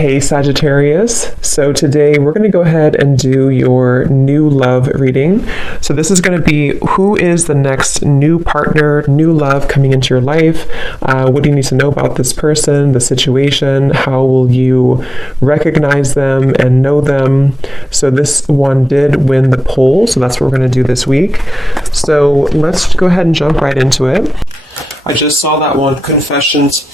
Hey Sagittarius, so today we're going to go ahead and do your new love reading. So this is going to be who is the next new partner, new love coming into your life. What do you need to know about this person, the situation? How will you recognize them and know them? So this one did win the poll, so that's what we're going to do this week. So let's go ahead and jump right into it. I just saw that one, confessions.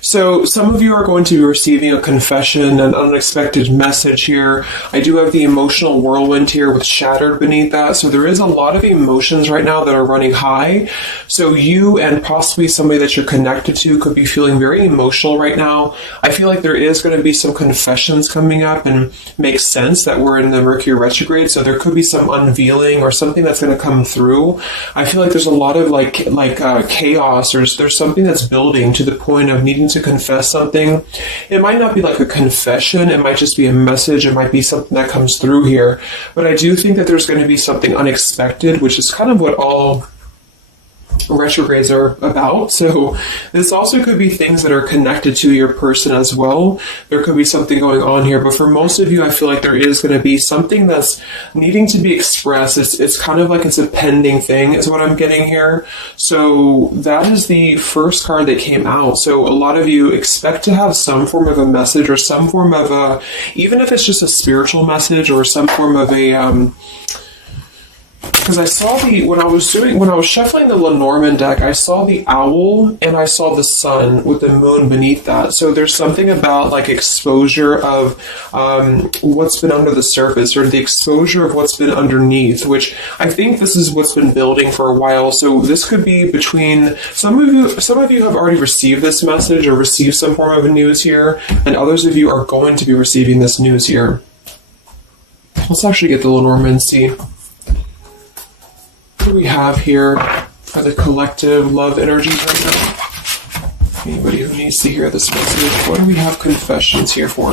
So some of you are going to be receiving a confession, an unexpected message here. I do have the emotional whirlwind here with shattered beneath that. So there is a lot of emotions right now that are running high. So you and possibly somebody that you're connected to could be feeling very emotional right now. I feel like there is going to be some confessions coming up, and makes sense that we're in the Mercury retrograde. So there could be some unveiling or something that's going to come through. I feel like there's a lot of chaos. There's something that's building to the point of needing to confess something. It might not be like a confession, it might just be a message, it might be something that comes through here. But I do think that there's going to be something unexpected, which is kind of what all retrogrades are about. So this also could be things that are connected to your person as well. There could be something going on here, but for most of you, I feel like there is going to be something that's needing to be expressed. It's kind of like it's a pending thing is what I'm getting here. So that is the first card that came out. So a lot of you expect to have some form of a message or some form of a, even if it's just a spiritual message or some form of a, because I saw when I was shuffling the Lenormand deck, I saw the owl and I saw the sun with the moon beneath that. So there's something about like exposure of what's been under the surface, or the exposure of what's been underneath, which I think this is what's been building for a while. So this could be between some of you have already received this message or received some form of news here, and others of you are going to be receiving this news here. Let's actually get the Lenormand and see. What do we have here for the collective love energies right now? Anybody who needs to hear this message, what do we have confessions here for?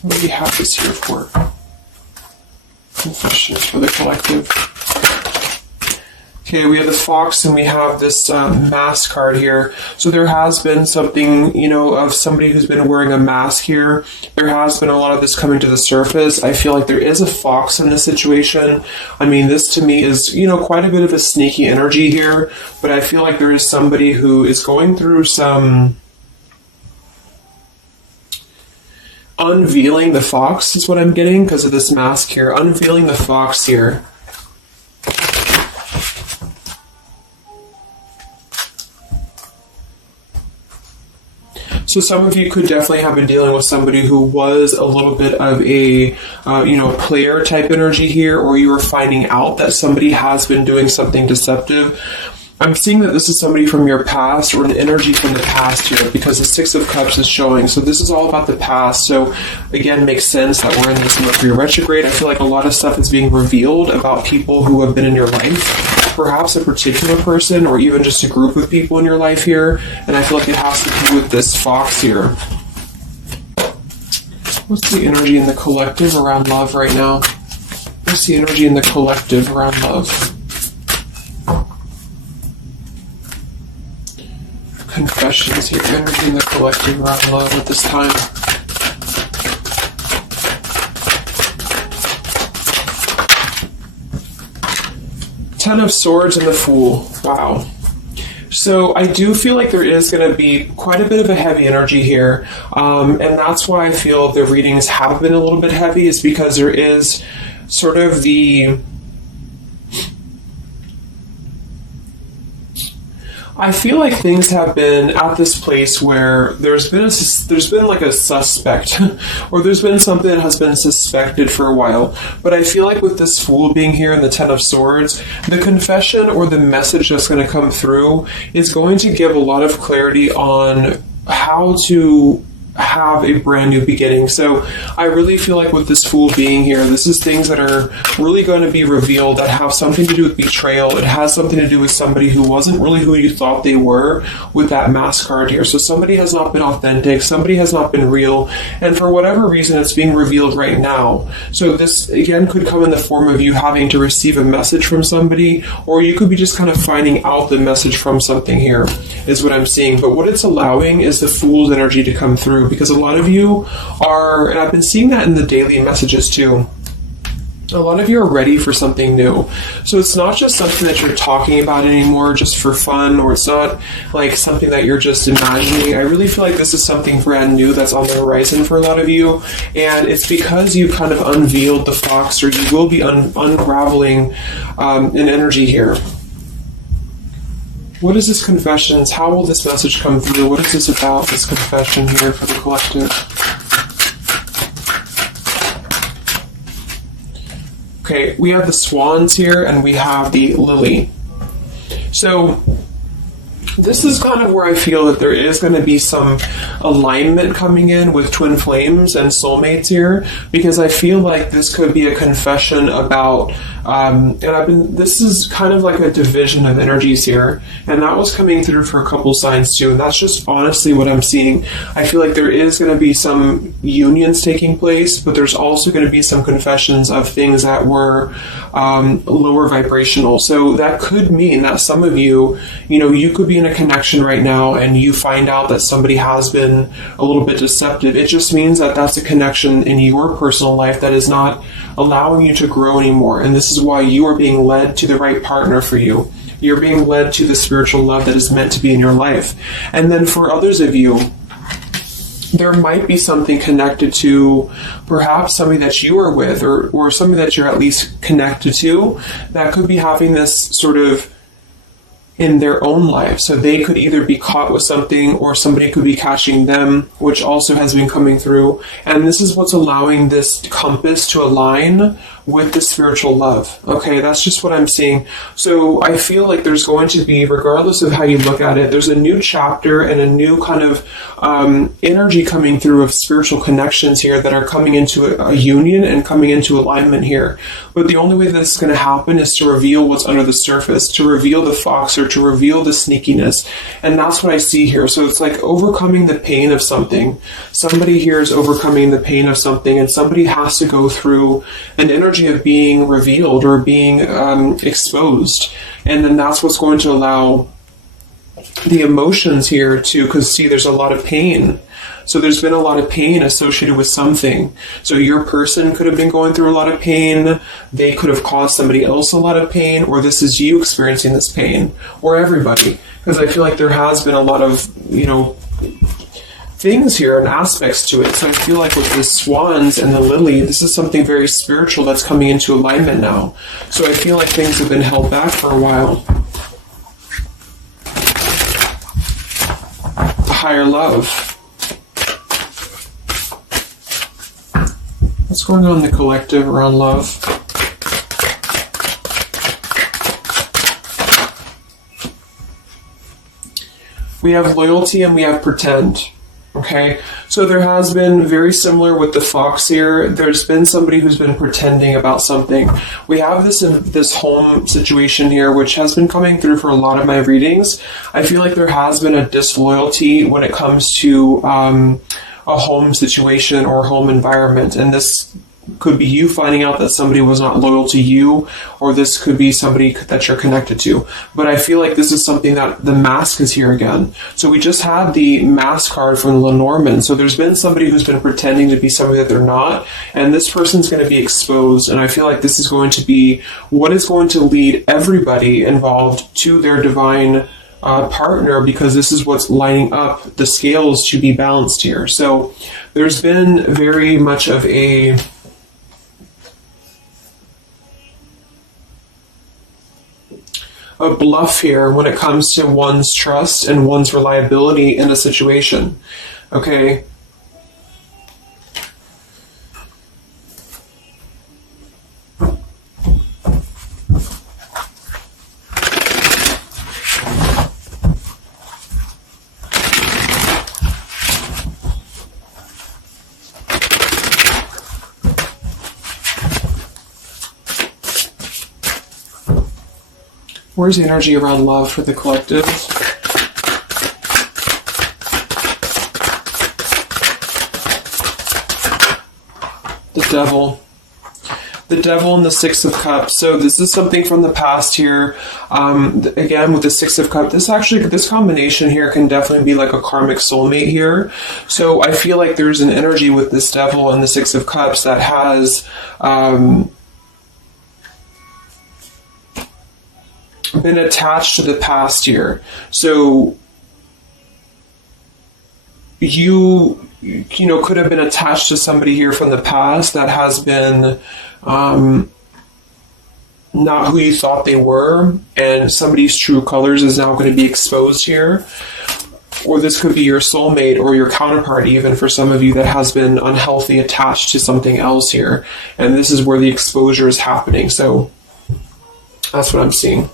What do we have this here for? Confessions for the collective. Okay, we have the fox and we have this mask card here. So there has been something, of somebody who's been wearing a mask here. There has been a lot of this coming to the surface. I feel like there is a fox in this situation. I mean, this to me is, quite a bit of a sneaky energy here. But I feel like there is somebody who is going through some unveiling the fox is what I'm getting because of this mask here. Unveiling the fox here. So some of you could definitely have been dealing with somebody who was a little bit of a, player type energy here, or you were finding out that somebody has been doing something deceptive. I'm seeing that this is somebody from your past or an energy from the past here, because the Six of Cups is showing. So this is all about the past. So again, makes sense that we're in this Mercury retrograde. I feel like a lot of stuff is being revealed about people who have been in your life. Perhaps a particular person or even just a group of people in your life here. And I feel like it has to do with this fox here. What's the energy in the collective around love right now? What's the energy in the collective around love? Confessions here, energy in the collective around love at this time. Ten of Swords and the Fool. Wow. So I do feel like there is going to be quite a bit of a heavy energy here. And that's why I feel the readings have been a little bit heavy, is because there is sort of the... I feel like things have been at this place where there's been like a suspect, or there's been something that has been suspected for a while. But I feel like with this Fool being here in the Ten of Swords, the confession or the message that's going to come through is going to give a lot of clarity on how to have a brand new beginning. So I really feel like with this Fool being here, this is things that are really going to be revealed that have something to do with betrayal. It has something to do with somebody who wasn't really who you thought they were with that Mask card here. So somebody has not been authentic, somebody has not been real, and for whatever reason it's being revealed right now. So this again could come in the form of you having to receive a message from somebody, or you could be just kind of finding out the message from something here, is what I'm seeing. But what it's allowing is the Fool's energy to come through, because a lot of you are, and I've been seeing that in the daily messages too, a lot of you are ready for something new. So it's not just something that you're talking about anymore just for fun, or it's not like something that you're just imagining. I really feel like this is something brand new that's on the horizon for a lot of you, and it's because you kind of unveiled the fox, or you will be unraveling an energy here. What is this confessions? How will this message come through? What is this about, this confession here for the collective? Okay, we have the swans here, and we have the lily. So this is kind of where I feel that there is going to be some alignment coming in with twin flames and soulmates here, because I feel like this could be a confession about, this is kind of like a division of energies here, and that was coming through for a couple signs too, and that's just honestly what I'm seeing. I feel like there is going to be some unions taking place, but there's also going to be some confessions of things that were lower vibrational. So that could mean that some of you, you could be in a connection right now and you find out that somebody has been a little bit deceptive. It just means that that's a connection in your personal life that is not allowing you to grow anymore, and this is why you are being led to the right partner for you. You're being led to the spiritual love that is meant to be in your life. And then for others of you, there might be something connected to perhaps somebody that you are with, or somebody that you're at least connected to, that could be having this sort of in their own life. So they could either be caught with something, or somebody could be catching them, which also has been coming through. And this is what's allowing this compass to align with the spiritual love. Okay, that's just what I'm seeing. So I feel like there's going to be, regardless of how you look at it, there's a new chapter and a new kind of energy coming through of spiritual connections here that are coming into a union and coming into alignment here. But the only way that's going to happen is to reveal what's under the surface, to reveal the fox, or to reveal the sneakiness. And that's what I see here. So it's like overcoming the pain of something. Somebody here is overcoming the pain of something, and somebody has to go through an energy of being revealed or being exposed. And then that's what's going to allow the emotions here to, because see, there's a lot of pain. So there's been a lot of pain associated with something. So your person could have been going through a lot of pain. They could have caused somebody else a lot of pain, or this is you experiencing this pain, or everybody. Because I feel like there has been a lot of, things here and aspects to it. So I feel like with the swans and the lily, this is something very spiritual that's coming into alignment now. So I feel like things have been held back for a while. The higher love. What's going on in the collective around love? We have loyalty and we have pretend. Okay, so there has been, very similar with the fox here, there's been somebody who's been pretending about something. We have this home situation here, which has been coming through for a lot of my readings. I feel like there has been a disloyalty when it comes to a home situation or home environment, and this could be you finding out that somebody was not loyal to you, or this could be somebody that you're connected to. But I feel like this is something that the mask is here again. So we just had the mask card from Lenormand. So there's been somebody who's been pretending to be somebody that they're not, and this person's going to be exposed. And I feel like this is going to be what is going to lead everybody involved to their divine partner, because this is what's lining up the scales to be balanced here. So there's been very much of a bluff here when it comes to one's trust and one's reliability in a situation. Okay. Where's the energy around love for the collective? The Devil. The Devil and the Six of Cups. So this is something from the past here. Again, with the Six of Cups, this combination here can definitely be like a karmic soulmate here. So I feel like there's an energy with this Devil and the Six of Cups that has been attached to the past here. So you know, could have been attached to somebody here from the past that has been not who you thought they were, and somebody's true colors is now going to be exposed here. Or this could be your soulmate or your counterpart, even for some of you, that has been unhealthy attached to something else here. And this is where the exposure is happening. So that's what I'm seeing.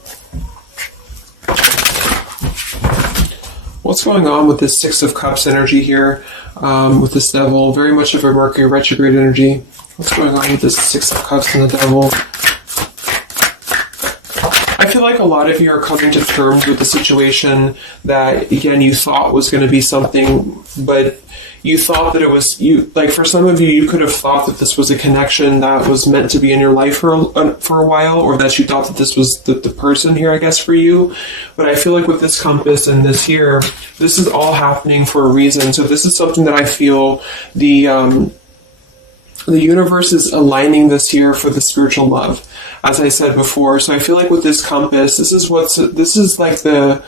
What's going on with this Six of Cups energy here with this Devil? Very much of a Mercury retrograde energy. What's going on with this Six of Cups and the Devil? I feel like a lot of you are coming to terms with the situation that, again, you thought was going to be something, but you thought that it was, like for some of you, you could have thought that this was a connection that was meant to be in your life for a while, or that you thought that this was the person here, I guess, for you. But I feel like with this compass and this here, this is all happening for a reason. So this is something that I feel the universe is aligning this here for the spiritual love, as I said before. So I feel like with this compass, this is like the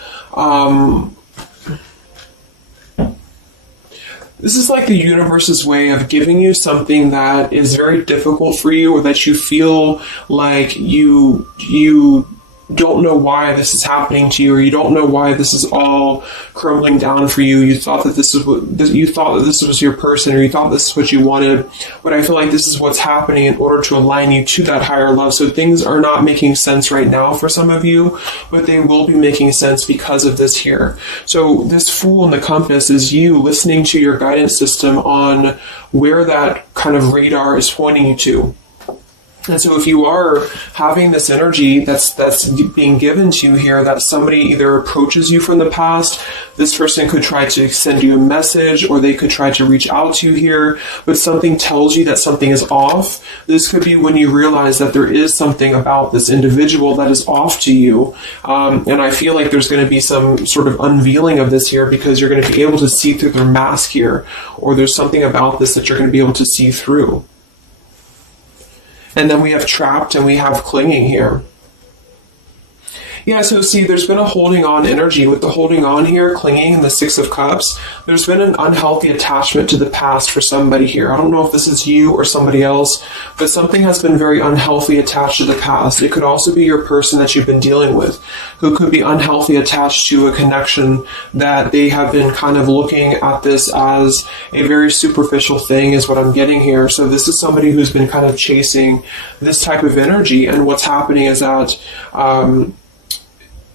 this is like the universe's way of giving you something that is very difficult for you, or that you feel like you don't know why this is happening to you, or you don't know why this is all crumbling down for you. You thought that this was your person, or you thought this is what you wanted. But I feel like this is what's happening in order to align you to that higher love. So things are not making sense right now for some of you, but they will be making sense because of this here. So this Fool in the compass is you listening to your guidance system on where that kind of radar is pointing you to. And so if you are having this energy that's being given to you here, that somebody either approaches you from the past, this person could try to send you a message, or they could try to reach out to you here, but something tells you that something is off. This could be when you realize that there is something about this individual that is off to you. And I feel like there's going to be some sort of unveiling of this here, because you're going to be able to see through their mask here, or there's something about this that you're going to be able to see through. And then we have trapped and we have clinging here. Yeah, so see, there's been a holding on energy with the holding on here, clinging, and the Six of Cups. There's been an unhealthy attachment to the past for somebody here. I don't know if this is you or somebody else, but something has been very unhealthy attached to the past. It could also be your person that you've been dealing with, who could be unhealthy attached to a connection that they have been kind of looking at this as a very superficial thing, is what I'm getting here. So this is somebody who's been kind of chasing this type of energy, and what's happening is that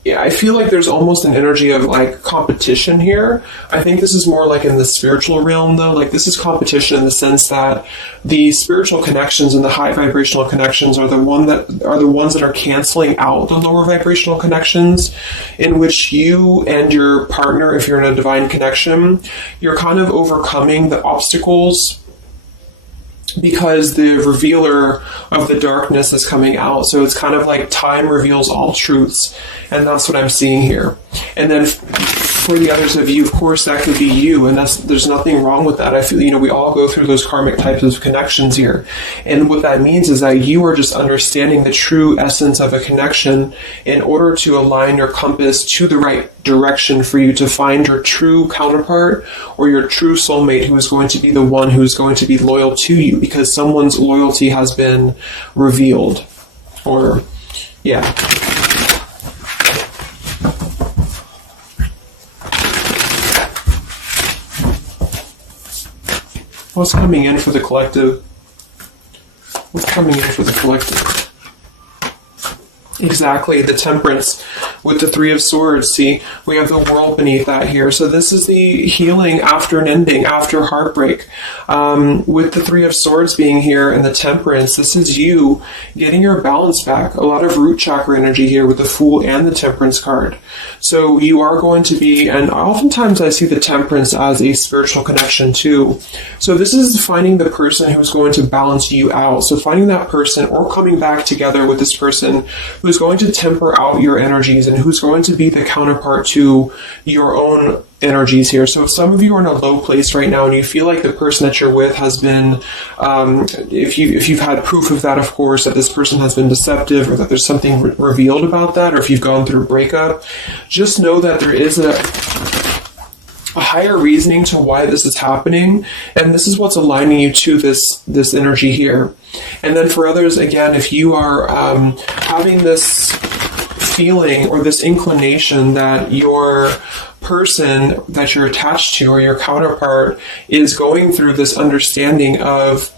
yeah, I feel like there's almost an energy of like competition here. I think this is more like in the spiritual realm though. Like this is competition in the sense that the spiritual connections and the high vibrational connections are the ones that are canceling out the lower vibrational connections, in which you and your partner, if you're in a divine connection, you're kind of overcoming the obstacles, because the revealer of the darkness is coming out. So it's kind of like time reveals all truths, and that's what I'm seeing here. And then for the others of you, of course, that could be you, and there's nothing wrong with that. I feel, we all go through those karmic types of connections here. And what that means is that you are just understanding the true essence of a connection in order to align your compass to the right direction for you to find your true counterpart or your true soulmate, who is going to be the one who is going to be loyal to you, because someone's loyalty has been revealed. Or, yeah. What's coming in for the collective? What's coming in for the collective? Exactly, the Temperance. with the Three of Swords. See, we have the World beneath that here. So this is the healing after an ending, after heartbreak. With the Three of Swords being here and the Temperance, this is you getting your balance back. A lot of root chakra energy here with the Fool and the Temperance card. So you are going to be, and oftentimes I see the Temperance as a spiritual connection too. So this is finding the person who's going to balance you out. So finding that person or coming back together with this person who's going to temper out your energies and who's going to be the counterpart to your own energies here. So if some of you are in a low place right now and you feel like the person that you're with has been, if you've had proof of that, of course, that this person has been deceptive or that there's something revealed about that, or if you've gone through a breakup, just know that there is a higher reasoning to why this is happening, and this is what's aligning you to this energy here. And then for others, again, if you are having this feeling or this inclination that your person that you're attached to or your counterpart is going through this understanding of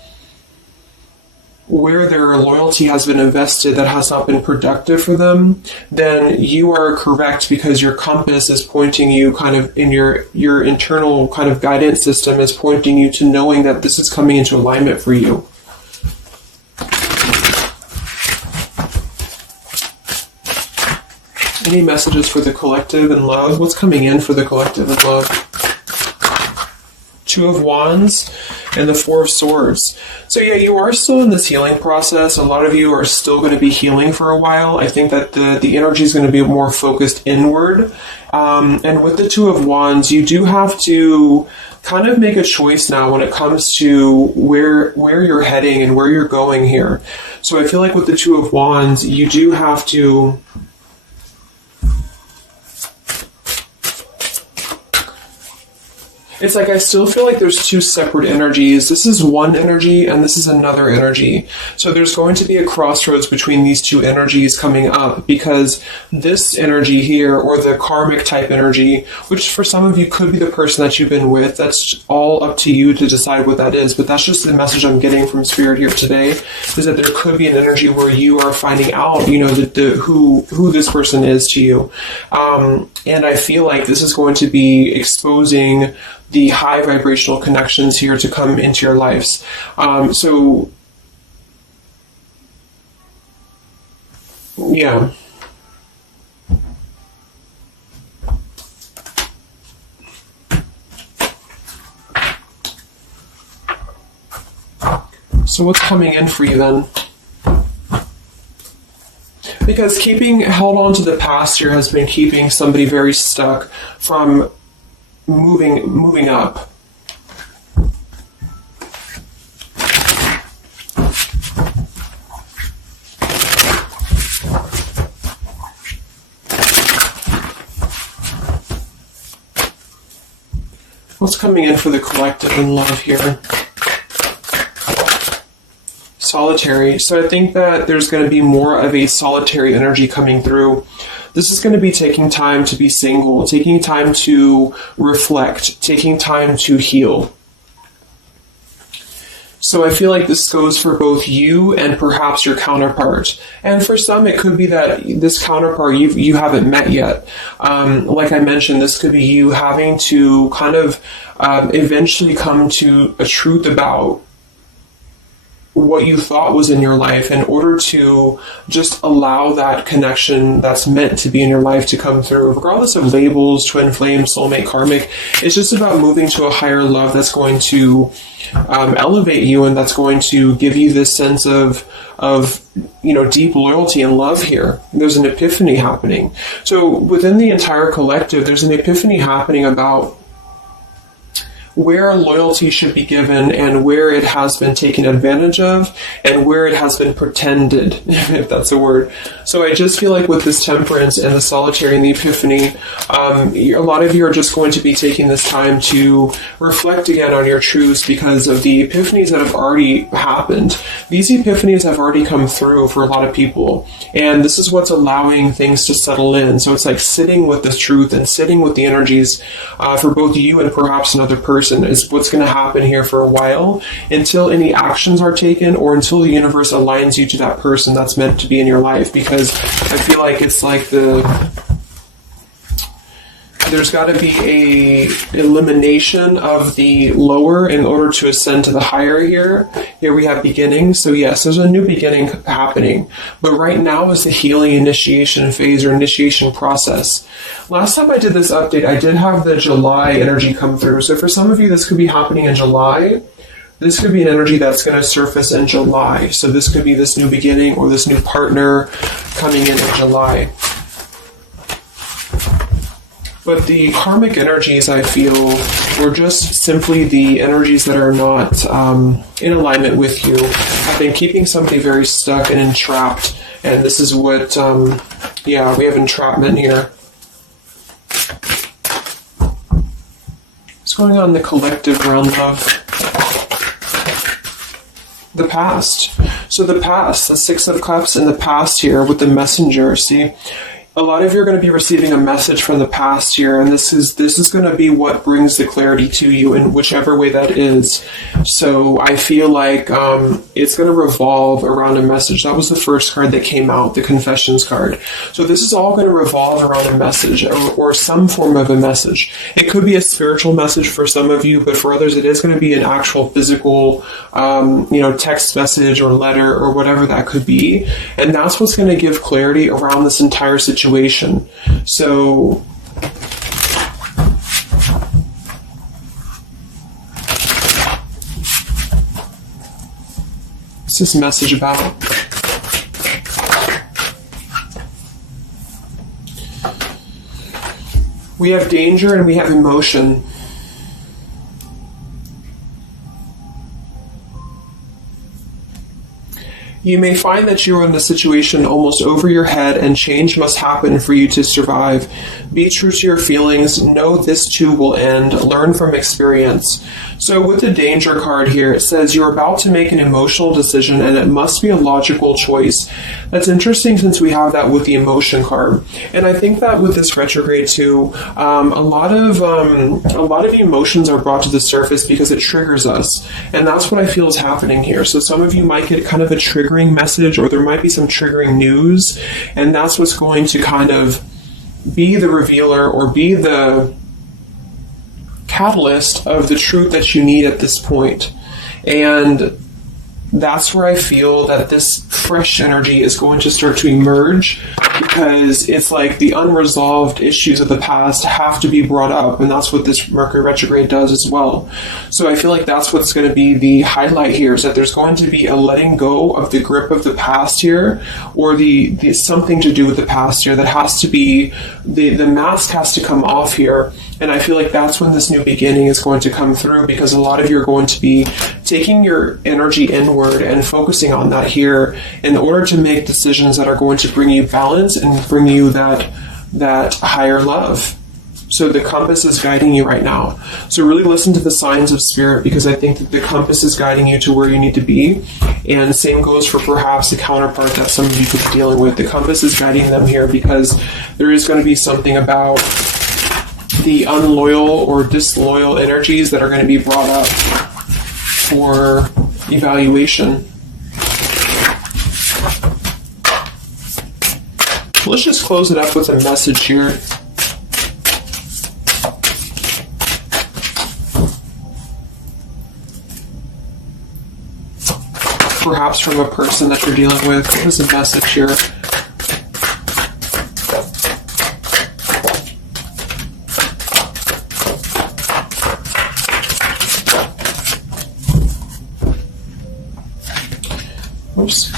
where their loyalty has been invested that has not been productive for them, then you are correct, because your compass is pointing you kind of in your internal kind of guidance system is pointing you to knowing that this is coming into alignment for you. Any messages for the collective and love? What's coming in for the collective and love? Two of Wands and the Four of Swords. So yeah, you are still in this healing process. A lot of you are still going to be healing for a while. I think that the energy is going to be more focused inward. And with the Two of Wands, you do have to kind of make a choice now when it comes to where you're heading and where you're going here. So I feel like with the Two of Wands, you do have to it's like I still feel like there's two separate energies. This is one energy and this is another energy. So there's going to be a crossroads between these two energies coming up, because this energy here, or the karmic type energy, which for some of you could be the person that you've been with, that's all up to you to decide what that is. But that's just the message I'm getting from Spirit here today, is that there could be an energy where you are finding out, you know, who this person is to you. And I feel like this is going to be exposing the high vibrational connections here to come into your lives. So, yeah. So what's coming in for you then? Because held on to the past here has been keeping somebody very stuck from moving up. What's coming in for the collective and love here? Solitary. So I think that there's going to be more of a solitary energy coming through. This is going to be taking time to be single, taking time to reflect, taking time to heal. So I feel like this goes for both you and perhaps your counterpart. And for some, it could be that this counterpart you haven't met yet. Like I mentioned, this could be you having to kind of eventually come to a truth about what you thought was in your life in order to just allow that connection that's meant to be in your life to come through, regardless of labels, twin flame, soulmate, karmic. It's just about moving to a higher love that's going to elevate you, and that's going to give you this sense of deep loyalty and love here. There's an epiphany happening. So within the entire collective, there's an epiphany happening about where loyalty should be given and where it has been taken advantage of and where it has been pretended, if that's a word. So I just feel like with this temperance and the solitary and the epiphany, a lot of you are just going to be taking this time to reflect again on your truths because of the epiphanies that have already happened. These epiphanies have already come through for a lot of people, and this is what's allowing things to settle in. So it's like sitting with the truth and sitting with the energies for both you and perhaps another person is what's going to happen here for a while, until any actions are taken or until the universe aligns you to that person that's meant to be in your life. Because I feel like it's like the there's got to be a elimination of the lower in order to ascend to the higher here. Here we have beginning. So yes, there's a new beginning happening. But right now is the healing initiation phase or initiation process. Last time I did this update, I did have the July energy come through. So for some of you, this could be happening in July. This could be an energy that's going to surface in July. So this could be this new beginning or this new partner coming in July. But the karmic energies, I feel, were just simply the energies that are not in alignment with you. Have been keeping somebody very stuck and entrapped. And this is what, we have entrapment here. What's going on in the collective realm of the past? So the past, the Six of Cups in the past here with the messenger, see? A lot of you are going to be receiving a message from the past here, and this is going to be what brings the clarity to you in whichever way that is. So I feel like it's going to revolve around a message. That was the first card that came out, the Confessions card. So this is all going to revolve around a message or some form of a message. It could be a spiritual message for some of you, but for others it is going to be an actual physical text message or letter or whatever that could be. And that's what's going to give clarity around this entire situation. So what's this message about? We have danger and we have emotion. You may find that you are in a situation almost over your head and change must happen for you to survive. Be true to your feelings. Know this too will end. Learn from experience. So with the danger card here, it says you're about to make an emotional decision and it must be a logical choice. That's interesting since we have that with the emotion card. And I think that with this retrograde too, a lot of emotions are brought to the surface because it triggers us. And that's what I feel is happening here. So some of you might get kind of a triggering message, or there might be some triggering news, and that's what's going to kind of be the revealer or be the catalyst of the truth that you need at this point. And that's where I feel that this fresh energy is going to start to emerge, because it's like the unresolved issues of the past have to be brought up, and that's what this Mercury retrograde does as well. So I feel like that's what's going to be the highlight here, is that there's going to be a letting go of the grip of the past here, or the something to do with the past here that has to be, the mask has to come off here. And I feel like that's when this new beginning is going to come through, because a lot of you are going to be taking your energy inward and focusing on that here in order to make decisions that are going to bring you balance and bring you that higher love. So the compass is guiding you right now. So really listen to the signs of spirit, because I think that the compass is guiding you to where you need to be. And the same goes for perhaps the counterpart that some of you could be dealing with. The compass is guiding them here because there is going to be something about the unloyal or disloyal energies that are going to be brought up for evaluation. Let's just close it up with a message here. Perhaps from a person that you're dealing with. What is a message here? Oops.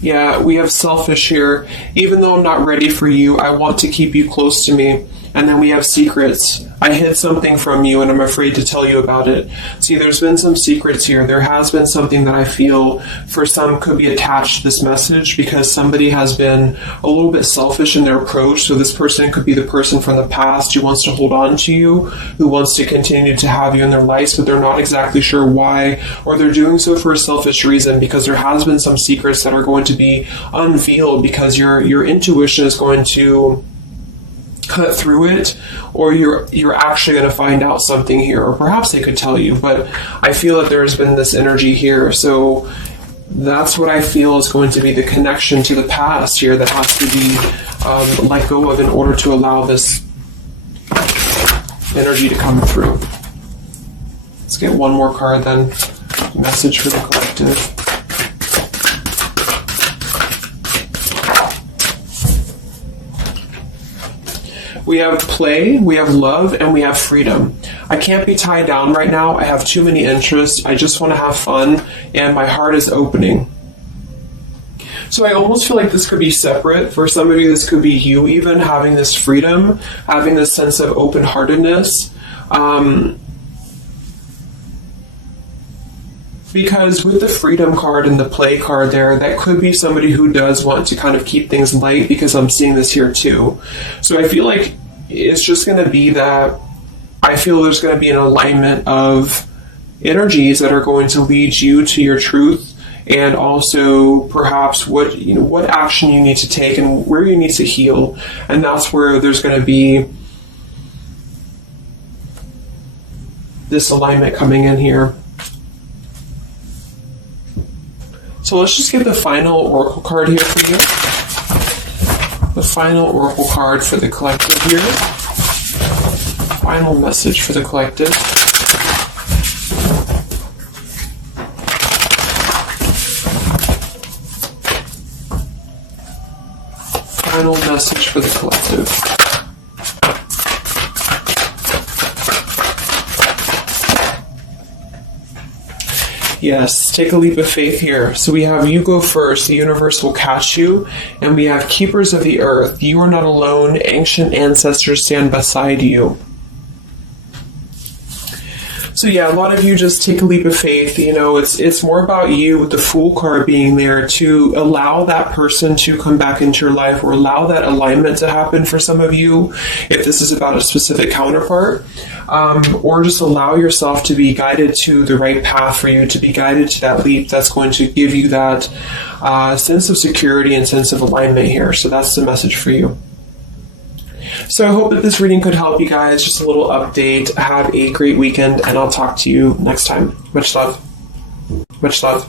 Yeah, we have selfish here. Even though I'm not ready for you, I want to keep you close to me. And then we have secrets. I hid something from you and I'm afraid to tell you about it. See, there's been some secrets here. There has been something that I feel for some could be attached to this message, because somebody has been a little bit selfish in their approach. So this person could be the person from the past who wants to hold on to you, who wants to continue to have you in their lives, but they're not exactly sure why, or they're doing so for a selfish reason, because there has been some secrets that are going to be unveiled, because your intuition is going to cut through it, or you're actually going to find out something here, or perhaps they could tell you, but I feel that there's been this energy here. So that's what I feel is going to be the connection to the past here that has to be let go of in order to allow this energy to come through. Let's get one more card then. Message for the collective. We have play, we have love, and we have freedom. I can't be tied down right now. I have too many interests. I just want to have fun, and my heart is opening. So I almost feel like this could be separate. For some of you, this could be you even having this freedom, having this sense of open-heartedness. Because with the freedom card and the play card there, that could be somebody who does want to kind of keep things light, because I'm seeing this here too. So I feel like it's just going to be that I feel there's going to be an alignment of energies that are going to lead you to your truth, and also perhaps what action you need to take and where you need to heal. And that's where there's going to be this alignment coming in here. So let's just get the final oracle card here for you. The final oracle card for the collective here. Final message for the collective. Final message for the collective. Yes, take a leap of faith here. So we have you go first, the universe will catch you. And we have keepers of the earth. You are not alone. Ancient ancestors stand beside you. So yeah, a lot of you just take a leap of faith. It's more about you with the Fool card being there to allow that person to come back into your life, or allow that alignment to happen for some of you, if this is about a specific counterpart, or just allow yourself to be guided to the right path for you, to be guided to that leap that's going to give you that sense of security and sense of alignment here. So that's the message for you. So I hope that this reading could help you guys. Just a little update. Have a great weekend, and I'll talk to you next time. Much love. Much love.